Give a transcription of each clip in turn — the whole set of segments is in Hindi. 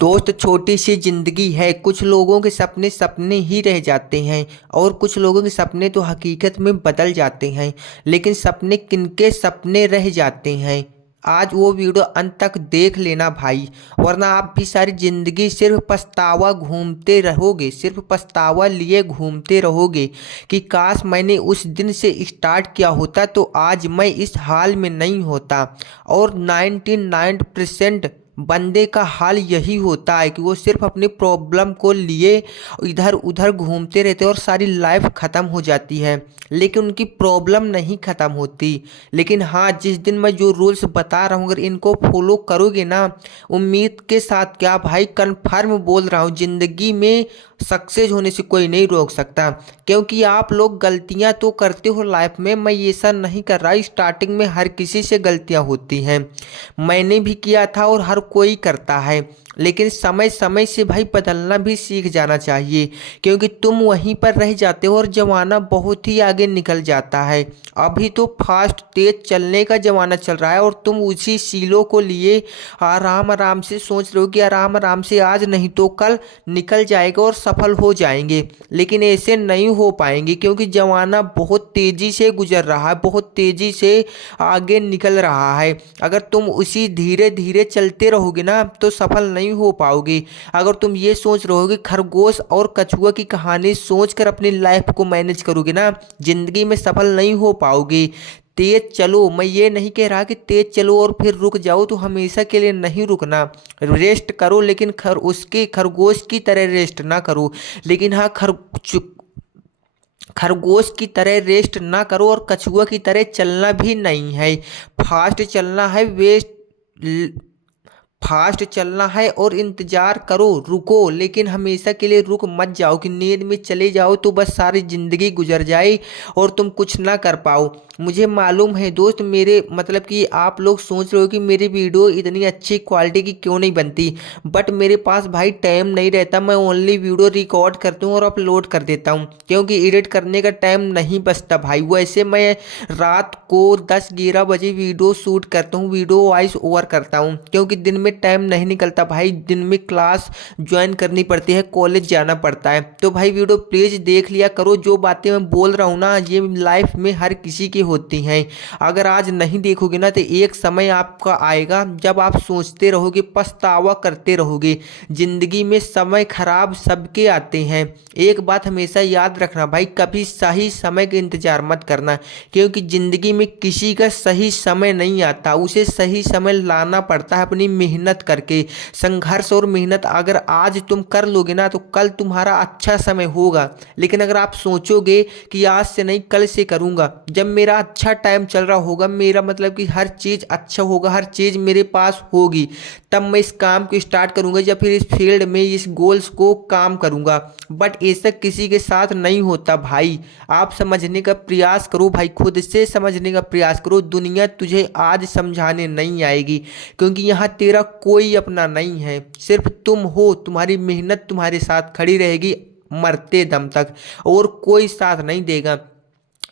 दोस्त छोटी सी जिंदगी है। कुछ लोगों के सपने सपने ही रह जाते हैं और कुछ लोगों के सपने तो हकीकत में बदल जाते हैं। लेकिन सपने किनके सपने रह जाते हैं, आज वो वीडियो अंत तक देख लेना भाई, वरना आप भी सारी जिंदगी सिर्फ पछतावा घूमते रहोगे, सिर्फ पछतावा लिए घूमते रहोगे कि काश मैंने उस दिन से स्टार्ट किया होता तो आज मैं इस हाल में नहीं होता। और 99% बंदे का हाल यही होता है कि वो सिर्फ अपनी प्रॉब्लम को लिए इधर उधर घूमते रहते हैं और सारी लाइफ ख़त्म हो जाती है, लेकिन उनकी प्रॉब्लम नहीं ख़त्म होती। लेकिन हाँ, जिस दिन मैं जो रूल्स बता रहा हूँ अगर इनको फॉलो करोगे ना, उम्मीद के साथ क्या भाई, कन्फर्म बोल रहा हूँ, ज़िंदगी में सक्सेस होने से कोई नहीं रोक सकता। क्योंकि आप लोग गलतियां तो करते हो लाइफ में, मैं ये ऐसा नहीं कर रहा, स्टार्टिंग में हर किसी से गलतियां होती हैं, मैंने भी किया था और हर कोई करता है। लेकिन समय समय से भाई बदलना भी सीख जाना चाहिए, क्योंकि तुम वहीं पर रह जाते हो और ज़माना बहुत ही आगे निकल जाता है। अभी तो फास्ट तेज चलने का ज़माना चल रहा है और तुम उसी सीलों को लिए आराम आराम से सोच रहे हो कि आराम आराम से आज नहीं तो कल निकल जाएगा और सफल हो जाएंगे। लेकिन ऐसे नहीं हो पाएंगे, क्योंकि ज़माना बहुत तेज़ी से गुजर रहा है, बहुत तेज़ी से आगे निकल रहा है। अगर तुम उसी धीरे धीरे चलते रहोगे ना तो सफल नहीं हो पाओगे। अगर तुम ये सोच रहोगे खरगोश और कछुआ की कहानी सोचकर अपनी लाइफ को मैनेज करोगे ना, जिंदगी में सफल नहीं हो पाओगे। तेज चलो, मैं ये नहीं कह रहा कि तेज चलो और फिर रुक जाओ, तो हमेशा के लिए नहीं रुकना। रेस्ट करो, लेकिन उसके खरगोश की तरह रेस्ट ना करो। लेकिन हाँ, खरगोश की तरह रेस्ट ना करो और कछुआ की तरह चलना भी नहीं है। फास्ट चलना है, फास्ट चलना है और इंतजार करो, रुको, लेकिन हमेशा के लिए रुक मत जाओ कि नींद में चले जाओ तो बस सारी ज़िंदगी गुजर जाए और तुम कुछ ना कर पाओ। मुझे मालूम है दोस्त, मेरे मतलब कि आप लोग सोच रहे हो कि मेरी वीडियो इतनी अच्छी क्वालिटी की क्यों नहीं बनती, बट मेरे पास भाई टाइम नहीं रहता। मैं ओनली वीडियो रिकॉर्ड करता हूँ और अपलोड कर देता हूँ, क्योंकि एडिट करने का टाइम नहीं बचता भाई। वैसे मैं रात को 10-11 बजे वीडियो शूट करता हूँ, वीडियो वॉइस ओवर करता हूँ, क्योंकि दिन में टाइम नहीं निकलता भाई। दिन में क्लास ज्वाइन करनी पड़ती है, कॉलेज जाना पड़ता है। तो भाई वीडियो प्लीज़ देख लिया करो। जो बातें मैं बोल रहा हूँ ना, ये लाइफ में हर किसी की होती हैं। अगर आज नहीं देखोगे ना तो एक समय आपका आएगा जब आप सोचते रहोगे, पछतावा करते रहोगे। जिंदगी में समय खराब सबके आते हैं। एक बात हमेशा याद रखना भाई, कभी सही समय का इंतजार मत करना, क्योंकि जिंदगी में किसी का सही समय नहीं आता, उसे सही समय लाना पड़ता है अपनी मेहनत करके। संघर्ष और मेहनत अगर आज तुम कर लोगे ना तो कल तुम्हारा अच्छा समय होगा। लेकिन अगर आप सोचोगे कि आज से नहीं कल से करूंगा, जब मेरा अच्छा टाइम चल रहा होगा, मेरा मतलब कि हर चीज़ अच्छा होगा, हर चीज़ मेरे पास होगी, तब मैं इस काम को स्टार्ट करूंगा या फिर इस फील्ड में इस गोल्स को काम करूंगा। बट ऐसा किसी के साथ नहीं होता भाई। आप समझने का प्रयास करो भाई, खुद से समझने का प्रयास करो। दुनिया तुझे आज समझाने नहीं आएगी, क्योंकि यहाँ तेरा कोई अपना नहीं है, सिर्फ तुम हो। तुम्हारी मेहनत तुम्हारे साथ खड़ी रहेगी मरते दम तक, और कोई साथ नहीं देगा।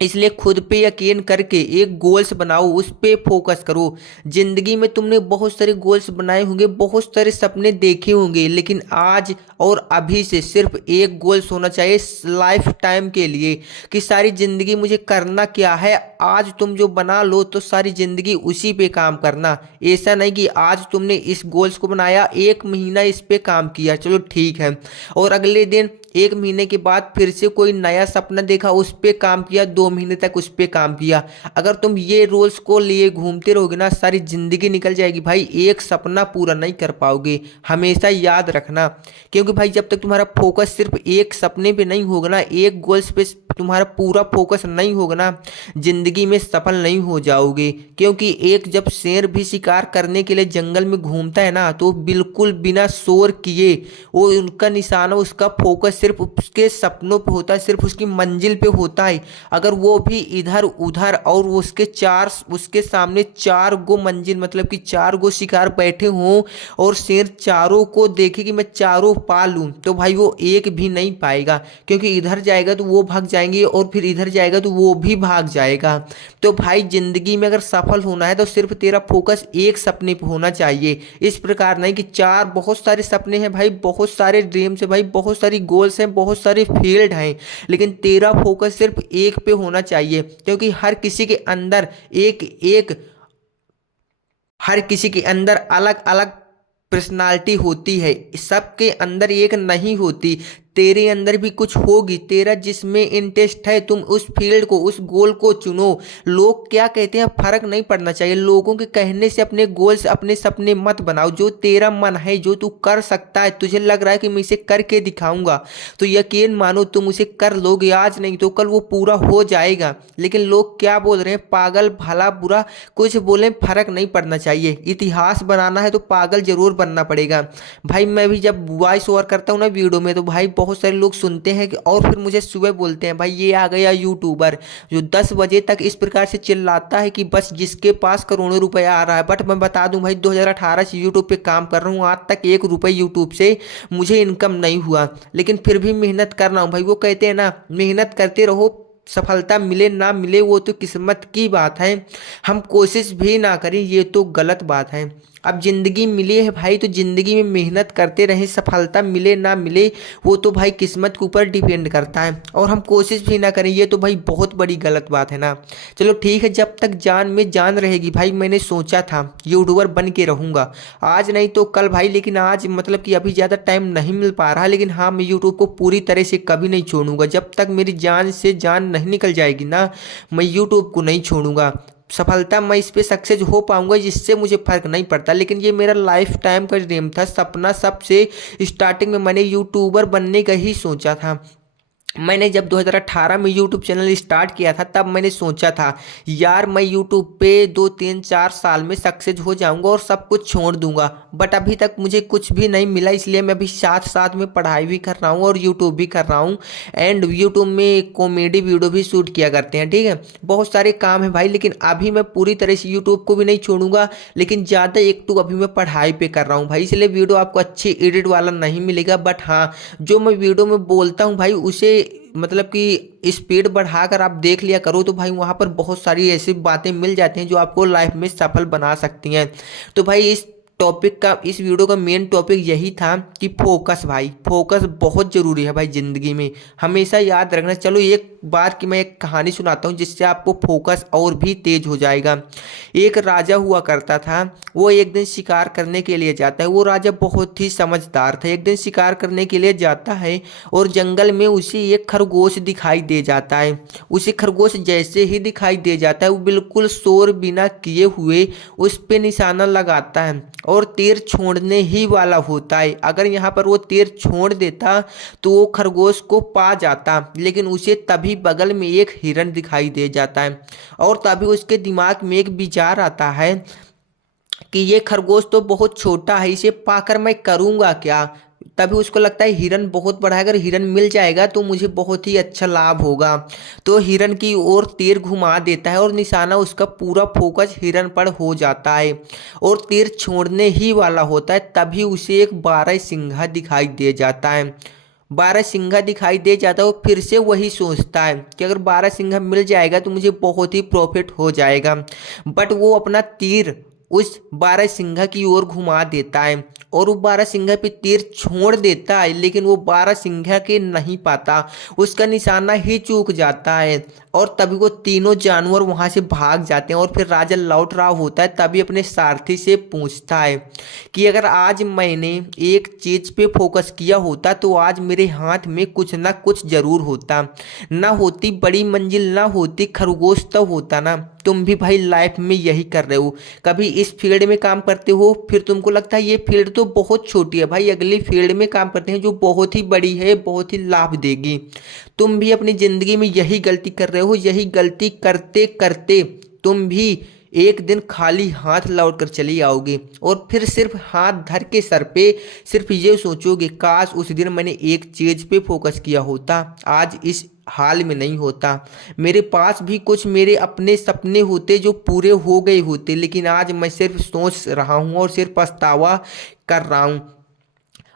इसलिए खुद पे यकीन करके एक गोल्स बनाओ, उस पे फोकस करो। जिंदगी में तुमने बहुत सारे गोल्स बनाए होंगे, बहुत सारे सपने देखे होंगे, लेकिन आज और अभी से सिर्फ एक गोल्स होना चाहिए लाइफ टाइम के लिए, कि सारी जिंदगी मुझे करना क्या है। आज तुम जो बना लो तो सारी जिंदगी उसी पे काम करना। ऐसा नहीं कि आज तुमने इस गोल्स को बनाया, 1 महीना इस पे काम किया, चलो ठीक है, और अगले दिन 1 महीने के बाद फिर से कोई नया सपना देखा, उस पे काम किया, 2 महीने तक उस पे काम किया। अगर तुम ये रोल्स को लिए घूमते रहोगे ना, सारी जिंदगी निकल जाएगी भाई, एक सपना पूरा नहीं कर पाओगे। हमेशा याद रखना, क्योंकि भाई जब तक तुम्हारा फोकस सिर्फ एक सपने पे नहीं होगा ना, एक गोल्स पे तुम्हारा पूरा फोकस नहीं होगा ना, जिंदगी में सफल नहीं हो जाओगे। क्योंकि एक जब शेर भी शिकार करने के लिए जंगल में घूमता है ना, तो बिल्कुल बिना शोर किए वो उनका निशाना, उसका फोकस सिर्फ उसके सपनों पे होता है, सिर्फ उसकी मंजिल पे होता है। अगर वो भी इधर उधर, और उसके सामने 4 गो मंजिल मतलब कि 4 गो शिकार बैठे हों, और शेर चारों को देखे कि मैं चारों पा लूं, तो भाई वो एक भी नहीं पाएगा, क्योंकि इधर जाएगा तो वो भाग जाएंगे और फिर इधर जाएगा तो वो भी भाग जाएगा। तो भाई जिंदगी में अगर सफल होना है तो सिर्फ तेरा फोकस एक सपने पे होना चाहिए। इस प्रकार नहीं कि चार बहुत सारे सपने हैं भाई, बहुत सारे ड्रीम्स है भाई, बहुत सारी गोल्स हैं, बहुत सारे फील्ड हैं, लेकिन तेरा फोकस सिर्फ एक पे होना चाहिए। क्योंकि हर किसी के अंदर अलग अलग पर्सनालिटी होती है, सबके अंदर एक नहीं होती। तेरे अंदर भी कुछ होगी, तेरा जिसमें इंटरेस्ट है तुम उस फील्ड को, उस गोल को चुनो। लोग क्या कहते हैं फर्क नहीं पड़ना चाहिए, लोगों के कहने से अपने गोल्स अपने सपने मत बनाओ। जो तेरा मन है, जो तू कर सकता है, तुझे लग रहा है कि मैं इसे करके दिखाऊंगा, तो यकीन मानो तुम उसे कर लोगे, आज नहीं तो कल वो पूरा हो जाएगा। लेकिन लोग क्या बोल रहे हैं, पागल भला बुरा कुछ बोले फर्क नहीं पड़ना चाहिए। इतिहास बनाना है तो पागल जरूर बनना पड़ेगा। भाई मैं भी जब वॉइस ओवर करता हूँ ना वीडियो में, तो भाई बहुत सारे लोग सुनते हैं और फिर मुझे सुबह बोलते हैं भाई ये आ गया यूट्यूबर जो 10 बजे तक इस प्रकार से चिल्लाता है कि बस जिसके पास करोड़ों रुपया आ रहा है। बट मैं बता दूं भाई 2018 से यूट्यूब पे काम कर रहा हूँ, आज तक 1 रुपये यूट्यूब से मुझे इनकम नहीं हुआ, लेकिन फिर भी मेहनत कर रहा हूँ भाई। वो कहते हैं ना, मेहनत करते रहो, सफलता मिले ना मिले वो तो किस्मत की बात है, हम कोशिश भी ना करें ये तो गलत बात है। अब जिंदगी मिली है भाई तो जिंदगी में मेहनत करते रहें, सफलता मिले ना मिले वो तो भाई किस्मत के ऊपर डिपेंड करता है, और हम कोशिश भी ना करें ये तो भाई बहुत बड़ी गलत बात है ना। चलो ठीक है, जब तक जान में जान रहेगी भाई, मैंने सोचा था यूट्यूबर बन के रहूँगा, आज नहीं तो कल भाई, लेकिन आज मतलब कि अभी ज़्यादा टाइम नहीं मिल पा रहा, लेकिन हाँ मैं यूट्यूब को पूरी तरह से कभी नहीं छोड़ूंगा। जब तक मेरी जान से जान नहीं निकल जाएगी ना, मैं यूट्यूब को नहीं छोड़ूंगा। सफलता मैं इस पे सक्सेस हो पाऊंगा जिससे मुझे फर्क नहीं पड़ता, लेकिन ये मेरा लाइफ टाइम का ड्रीम था, सपना। सबसे स्टार्टिंग में मैंने यूट्यूबर बनने का ही सोचा था। मैंने जब 2018 में यूट्यूब चैनल स्टार्ट किया था तब मैंने सोचा था यार मैं यूट्यूब पे 2 3 4 साल में सक्सेस हो जाऊंगा और सब कुछ छोड़ दूंगा। बट अभी तक मुझे कुछ भी नहीं मिला, इसलिए मैं अभी साथ साथ में पढ़ाई भी कर रहा हूँ और यूट्यूब भी कर रहा हूँ। एंड यूट्यूब में कॉमेडी वीडियो भी शूट किया करते हैं, ठीक है, बहुत सारे काम है भाई। लेकिन अभी मैं पूरी तरह से यूट्यूब को भी नहीं छोड़ूंगा, लेकिन ज़्यादा एक्टिव अभी मैं पढ़ाई पे कर रहा हूँ भाई, इसलिए वीडियो आपको अच्छी एडिट वाला नहीं मिलेगा। बट हाँ, जो मैं वीडियो में बोलता हूँ भाई उसे मतलब कि स्पीड बढ़ाकर आप देख लिया करो, तो भाई वहाँ पर बहुत सारी ऐसी बातें मिल जाती हैं जो आपको लाइफ में सफल बना सकती हैं। तो भाई इस वीडियो का मेन टॉपिक यही था कि फोकस, भाई फोकस बहुत ज़रूरी है भाई ज़िंदगी में, हमेशा याद रखना। चलो एक बार की मैं एक कहानी सुनाता हूँ जिससे आपको फोकस और भी तेज हो जाएगा। एक राजा हुआ करता था, वो एक दिन शिकार करने के लिए जाता है। वो राजा बहुत ही समझदार था। एक दिन शिकार करने के लिए जाता है और जंगल में उसे एक खरगोश दिखाई दे जाता है। उसे खरगोश जैसे ही दिखाई दे जाता है वो बिल्कुल शोर बिना किए हुए उस पे निशाना लगाता है और तीर छोड़ने ही वाला होता है। अगर यहाँ पर वो तीर छोड़ देता तो वो खरगोश को पा जाता, लेकिन उसे तभी बगल में एक हिरण दिखाई दे जाता है और तभी उसके दिमाग में एक विचार आता है कि ये खरगोश तो बहुत छोटा है, इसे पाकर मैं करूँगा क्या। तभी उसको लगता है हिरन बहुत बड़ा है, अगर हिरन मिल जाएगा तो मुझे बहुत ही अच्छा लाभ होगा। तो हिरन की ओर तीर घुमा देता है और निशाना उसका पूरा फोकस हिरन पर हो जाता है और तीर छोड़ने ही वाला होता है। तभी उसे एक बारहसिंघा दिखाई दे जाता है। बारहसिंघा दिखाई दे जाता है, वो फिर से वही सोचता है कि अगर बारहसिंघा मिल जाएगा तो मुझे बहुत ही प्रॉफिट हो जाएगा। बट वो अपना तीर उस बारहसिंघा की ओर घुमा देता है और वो बारहसिंघा पे तीर छोड़ देता है, लेकिन वो बारहसिंघा के नहीं पाता, उसका निशाना ही चूक जाता है और तभी वो तीनों जानवर वहां से भाग जाते हैं। और फिर राजा लौट रहा होता है, तभी अपने सारथी से पूछता है कि अगर आज मैंने एक चीज पे फोकस किया होता तो आज मेरे हाथ में कुछ ना कुछ जरूर होता, ना होती बड़ी मंजिल, ना होती खरगोश, तो होता ना। तुम भी भाई लाइफ में यही कर रहे हो, कभी इस फील्ड में काम करते हो, फिर तुमको लगता है ये फील्ड तो बहुत छोटी है, भाई अगली फील्ड में काम करते हैं जो बहुत ही बड़ी है, बहुत ही लाभ देगी। तुम भी अपनी ज़िंदगी में यही गलती कर रहे हो, यही गलती करते करते तुम भी एक दिन खाली हाथ लौट कर चली आओगे और फिर सिर्फ हाथ धर के सर पे सिर्फ ये सोचोगे, काश उस दिन मैंने एक चीज पे फोकस किया होता, आज इस हाल में नहीं होता। मेरे पास भी कुछ मेरे अपने सपने होते जो पूरे हो गए होते, लेकिन आज मैं सिर्फ सोच रहा हूँ और सिर्फ पछतावा कर रहा हूँ।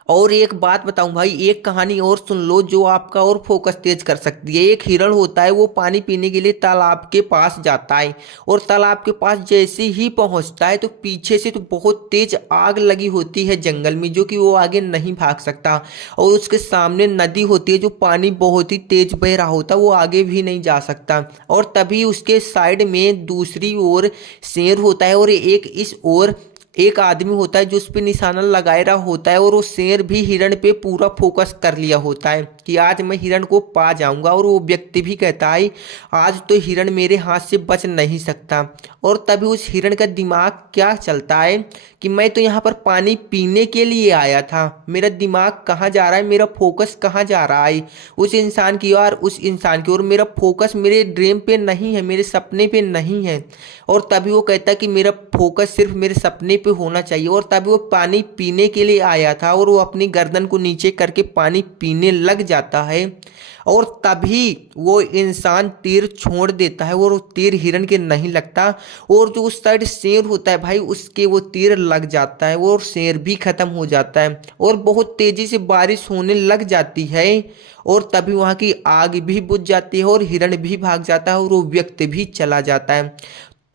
और एक बात बताऊं भाई, एक कहानी और सुन लो जो आपका और फोकस तेज कर सकती है। एक हिरण होता है, वो पानी पीने के लिए तालाब के पास जाता है और तालाब के पास जैसे ही पहुंचता है तो पीछे से तो बहुत तेज आग लगी होती है जंगल में, जो कि वो आगे नहीं भाग सकता। और उसके सामने नदी होती है जो पानी बहुत ही तेज बह रहा होता है, वो आगे भी नहीं जा सकता। और तभी उसके साइड में दूसरी ओर शेर होता है और एक इस ओर एक आदमी होता है जो उस पर निशाना लगाए रहा होता है। और वो शेर भी हिरण पे पूरा फोकस कर लिया होता है कि आज मैं हिरण को पा जाऊंगा। और वो व्यक्ति भी कहता है आज तो हिरण मेरे हाथ से बच नहीं सकता। और तभी उस हिरण का दिमाग क्या चलता है कि मैं तो यहाँ पर पानी पीने के लिए आया था, मेरा दिमाग कहाँ जा रहा है, मेरा फोकस कहाँ जा रहा है, उस इंसान की ओर, उस इंसान की ओर। मेरा फोकस मेरे ड्रीम पे नहीं है, मेरे सपने पे नहीं है। और तभी वो कहता है कि मेरा फोकस सिर्फ मेरे सपने पे होना चाहिए। और तभी वो पानी पीने के लिए आया था और वो अपनी गर्दन को नीचे करके पानी पीने लग जाता है। और तभी वो इंसान तीर छोड़ देता है और वो तीर हिरण के नहीं लगता। और जो उस साइड शेर होता है भाई, उसके वो तीर लग जाता है और शेर भी खत्म हो जाता है। और बहुत तेजी से बारिश होने लग जाती है और तभी वहां की आग भी बुझ जाती है और हिरण भी भाग जाता है और वो व्यक्ति भी चला जाता है।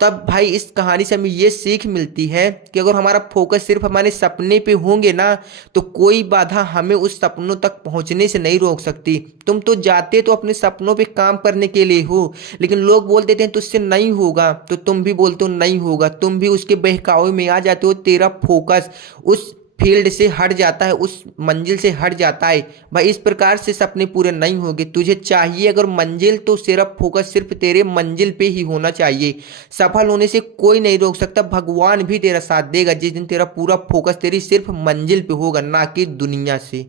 तब भाई इस कहानी से हमें ये सीख मिलती है कि अगर हमारा फोकस सिर्फ हमारे सपने पे होंगे ना, तो कोई बाधा हमें उस सपनों तक पहुंचने से नहीं रोक सकती। तुम तो जाते तो अपने सपनों पे काम करने के लिए हो, लेकिन लोग बोल देते हैं तुझसे नहीं होगा, तो तुम भी बोलते हो नहीं होगा, तुम भी उसके बहकावे में आ जाते हो। तेरा फोकस उस फील्ड से हट जाता है, उस मंजिल से हट जाता है। भाई इस प्रकार से सपने पूरे नहीं होंगे। तुझे चाहिए अगर मंजिल, तो सिर्फ फोकस सिर्फ तेरे मंजिल पे ही होना चाहिए। सफल होने से कोई नहीं रोक सकता, भगवान भी तेरा साथ देगा जिस दिन तेरा पूरा फोकस तेरी सिर्फ मंजिल पे होगा, ना कि दुनिया से।